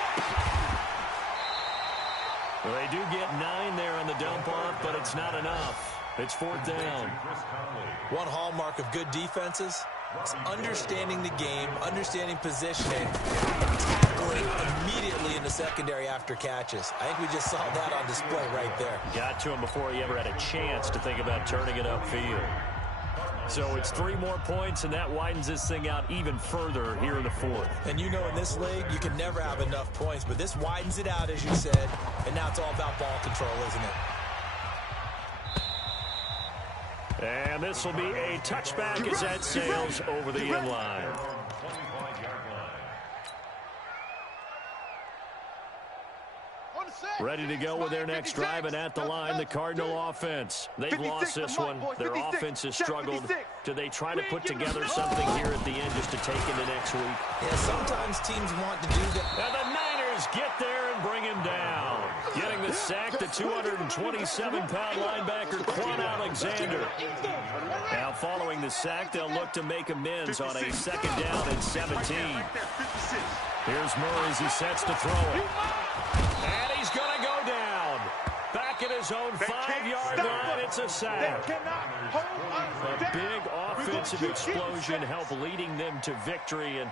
Well, they do get 9 there on the dump-off, but it's not enough. It's 4th down. One hallmark of good defenses is understanding the game, understanding positioning, tackling immediately in the secondary after catches. I think we just saw that on display right there. Got to him before he ever had a chance to think about turning it upfield. So it's 3 more points, and that widens this thing out even further here in the 4th. And you know in this league, you can never have enough points, but this widens it out, as you said, and now it's all about ball control, isn't it? And this will be a touchback as that sails over the end line. Ready to go with their next drive, and at the line, the Cardinal offense. They've lost this one. Their offense has struggled. Do they try to put together something here at the end just to take into next week? Yeah, sometimes teams want to do that. And the Niners get there and bring him down. Getting the sack, the 227-pound linebacker, Quan Alexander. Now following the sack, they'll look to make amends on a 2nd down and 17. Here's Murray as he sets to throw it. And he's going to go down. Back at his own 5-yard line, it's a sack. A big offensive explosion helped leading them to victory. And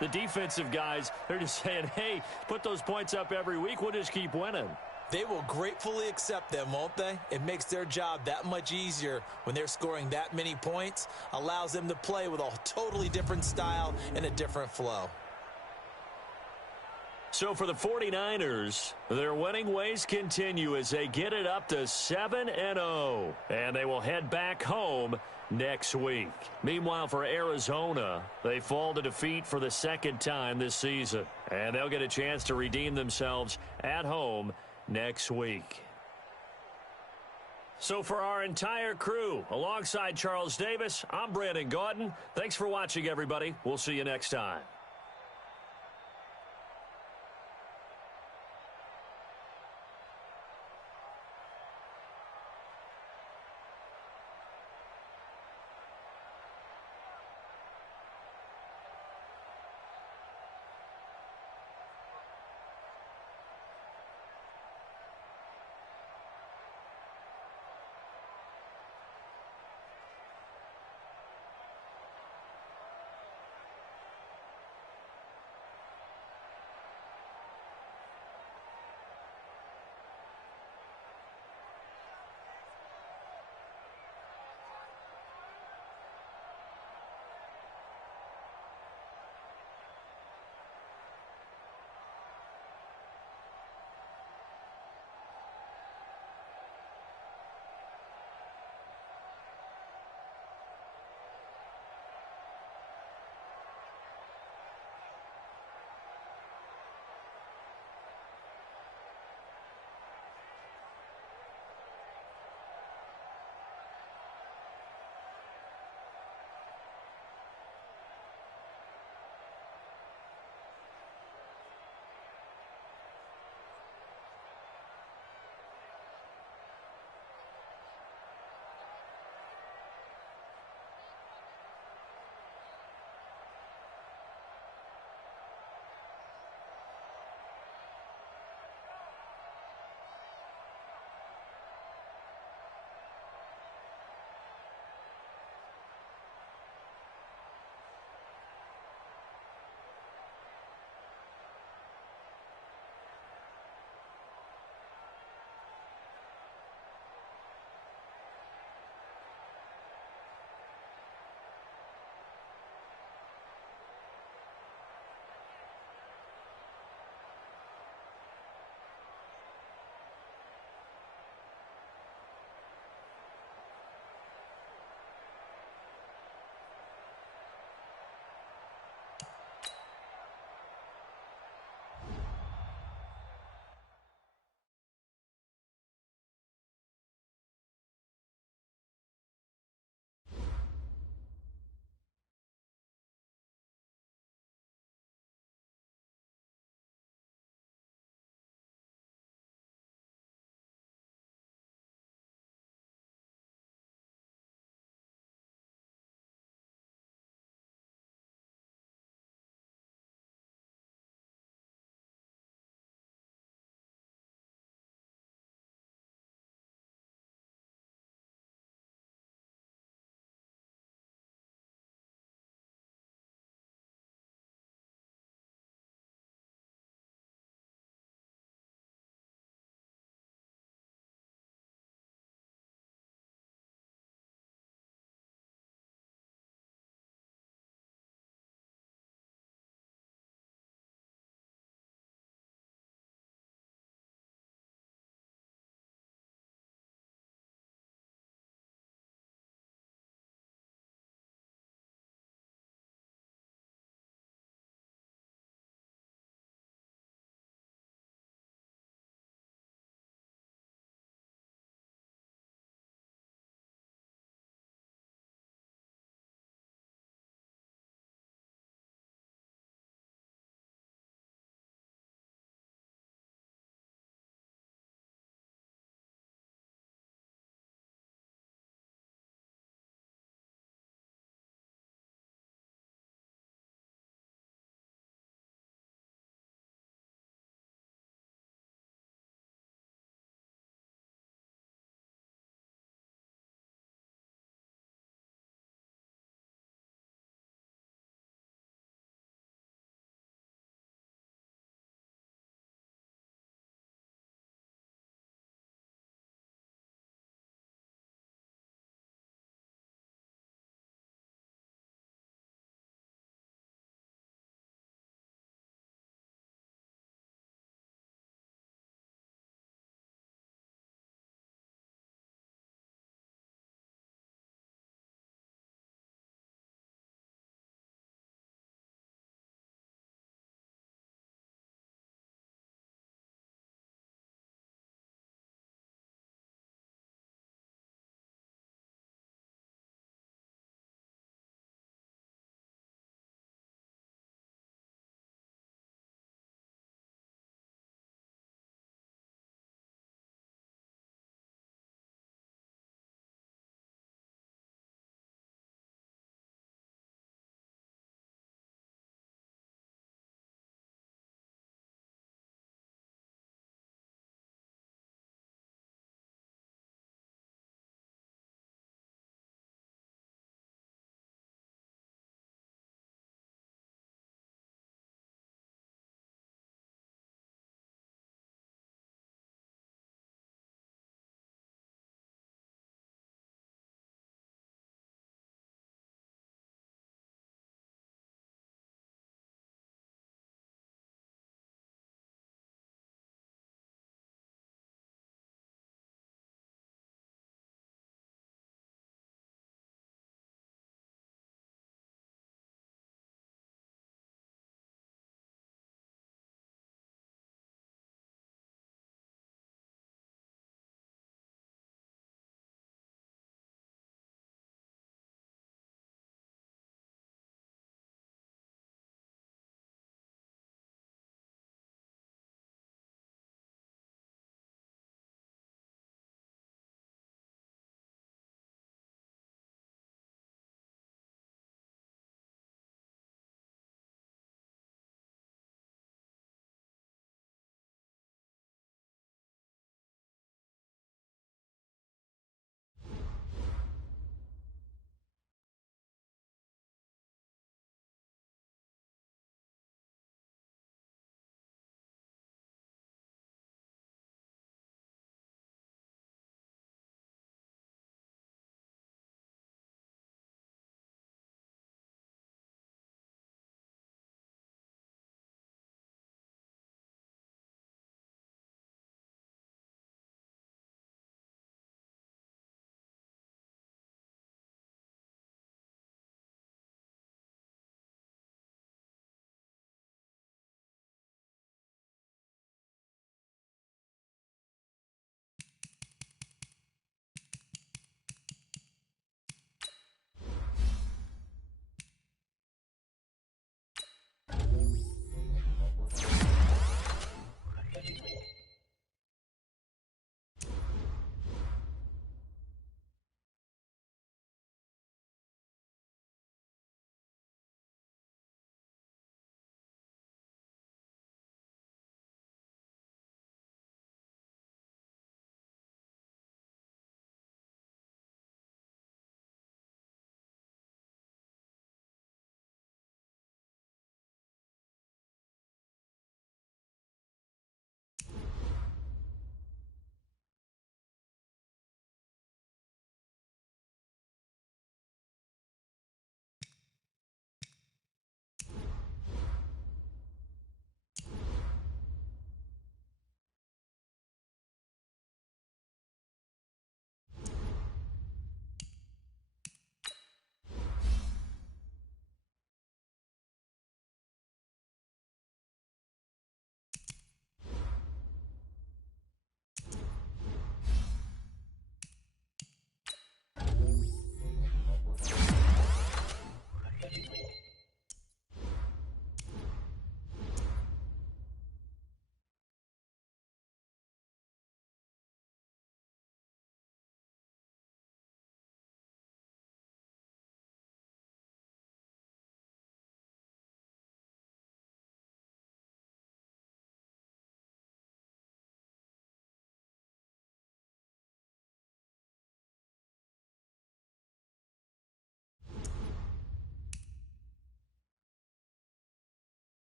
the defensive guys, they're just saying, hey, put those points up every week. We'll just keep winning. They will gratefully accept them, won't they? It makes their job that much easier when they're scoring that many points. Allows them to play with a totally different style and a different flow. So for the 49ers, their winning ways continue as they get it up to 7-0. And they will head back home next week. Meanwhile, for Arizona, they fall to defeat for the 2nd time this season. And they'll get a chance to redeem themselves at home next week. So for our entire crew, alongside Charles Davis, I'm Brandon Gaudin. Thanks for watching, everybody. We'll see you next time.